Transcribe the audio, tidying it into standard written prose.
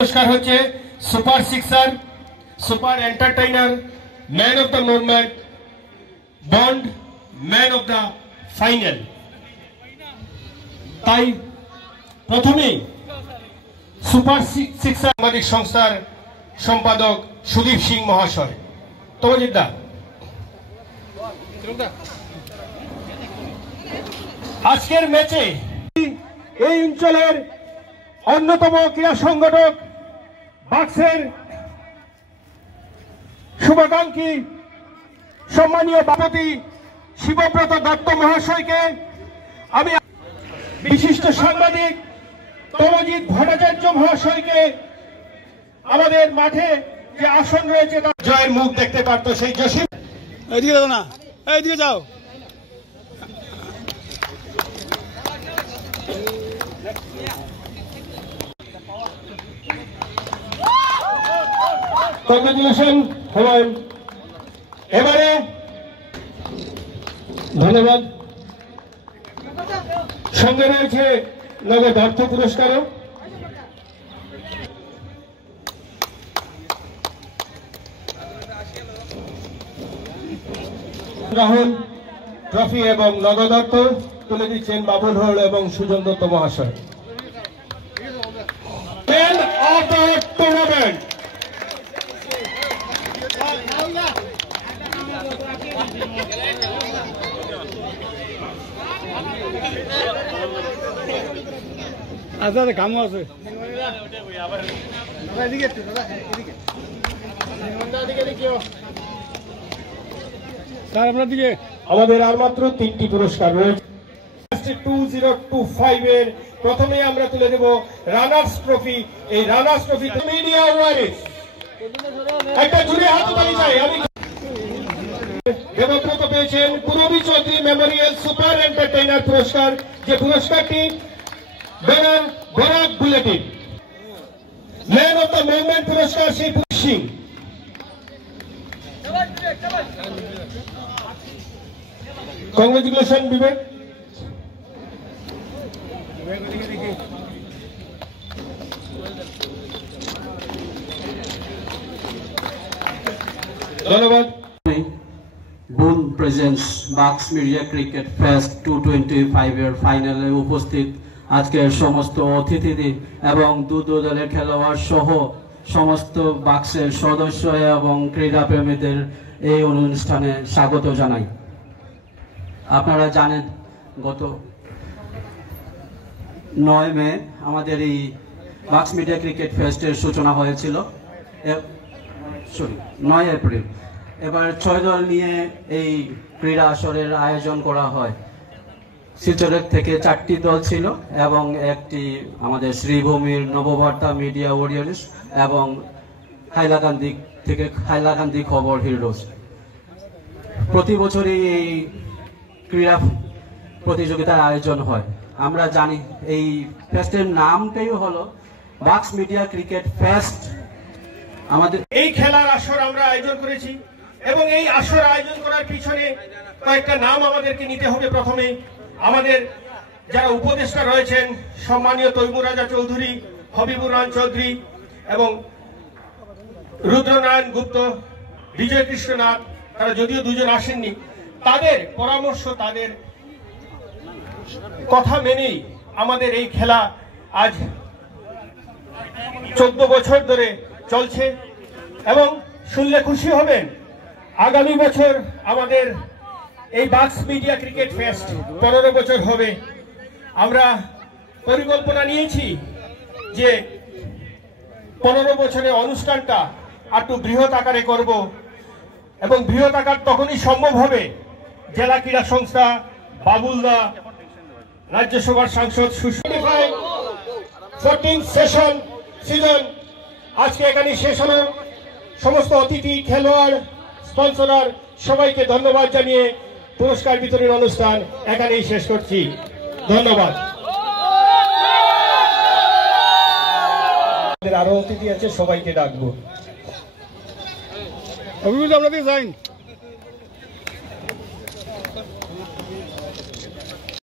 পুরস্কার হচ্ছে super sixer, super entertainer, man of the movement, bond, man of the final. তাই প্রথমেই super সিক্সার সাংবাদিক সংস্থার সম্পাদক সুদীপ সিং মহাশয়। তমজিৎ দা, আজকের ম্যাচে এই অঞ্চলের অন্যতম ক্রীড়া সংগঠক বাক্সের শুভাকাঙ্ক্ষী সম্মানীয় সভাপতি শিবব্রত দত্ত মহাশয়কে, আমি বিশিষ্ট সাংবাদিক তমজিৎ ভট্টাচার্য মহাশয়কে আমাদের মাঠে যে আসন রয়েছে তার জয়ের মুখ দেখতে পারত সেই জসিম। এইদিকে যাও না, এইদিকে যাও। কংগ্রেচুলেশন হলেন। এবারে ধন্যবাদ। সঙ্গে রয়েছে নগদ অর্থ পুরস্কারও। রাহুল ট্রফি এবং নগদ অর্থ তুলে দিচ্ছেন বাবুল হল এবং সুজন দত্ত মহাশয়। ম্যান অফ দ্য টুর্নামেন্ট আচ্ছা, কামও আছে। আমাদের আর মাত্র 3টি পুরস্কার রয়েছে। 2025 এর প্রথমে আমরা তুলে দেব রানার্স ট্রফি। এই রানার্স ট্রফি মিডিয়া ওয়ারিস একটা জুড়ে হাততালি চাই। আমি দেবব্রত পেয়েছেন Purabi Chowdhury Memorial super entertainer পুরস্কার, যে পুরস্কারটি banner Barak bulletin. Man of the movement পুরস্কার সেই সিং। কংগ্রেচুলেশন বিবেক। ধন্যবাদ। বুন প্রেজেন্টস বাক্স মিডিয়া ক্রিকেট ফেস্ট 225 এর ফাইনালে উপস্থিত আজকের সমস্ত অতিথি এবং দুটো দলের খেলোয়াড় সহ সমস্ত বাক্সের সদস্য এবং ক্রীড়াপ্রেমীদের এই অনুষ্ঠানে স্বাগত জানাই। আপনারা জানেন গত 9 মে আমাদের এই বাক্স মিডিয়া ক্রিকেট ফেস্টের সূচনা হয়েছিল, 9 এপ্রিল। এবার 6 দল নিয়ে এই ক্রীড়া আসরের আয়োজন করা হয়। শিলচরের থেকে 4টি দল ছিল এবং একটি আমাদের শ্রীভূমির নববার্তা মিডিয়া ওয়ারিয়র্স এবং হাইলাকান্দি থেকে হাইলাকান্দি খবর হিরোজ। প্রতি বছরই এই ক্রীড়া প্রতিযোগিতার আয়োজন হয়। আমরা জানি এই ফেস্টের নামটাই হলো বাক্স মিডিয়া ক্রিকেট ফেস্ট। আমাদের এই খেলার আসর আমরা আয়োজন করেছি এবং এই আসর আয়োজন করার পিছনে কয়েকটা নাম আমাদেরকে নিতে হবে। প্রথমে আমাদের যারা উপদেষ্টা রয়েছেন সম্মানীয় তৈমুর রাজা চৌধুরী, হবিবুর রহমান চৌধুরী এবং রুদ্রনারায়ণ গুপ্ত, বিজয় কৃষ্ণনাথ, তারা যদিও দুজন আসেননি, তাদের পরামর্শ, তাদের কথা মেনেই আমাদের এই খেলা আজ 14 বছর ধরে চলছে। এবং শুনলে খুশি হবেন, আগামী বছর আমাদের এই বাক্স মিডিয়া ক্রিকেট ফেস্ট 15 বছর হবে। আমরা পরিকল্পনা নিয়েছি যে 15 বছরের অনুষ্ঠানটা একটু বৃহৎ আকারে করব এবং বৃহৎ আকার তখনই সম্ভব হবে জেলা ক্রীড়া সংস্থা, বাবুলদা, রাজ্যসভার সাংসদ 14 সেশন সিজন আজকে এখানে শেষ হলো। সমস্ত অতিথি, খেলোয়াড়, স্পন্সরার সবাইকে ধন্যবাদ জানিয়ে পুরস্কার বিতরণের অনুষ্ঠান এখানেই শেষ করছি। ধন্যবাদ। আরো অতিথি আছে, সবাইকে ডাকবো। অভিযোগ আপনাদের সাইন।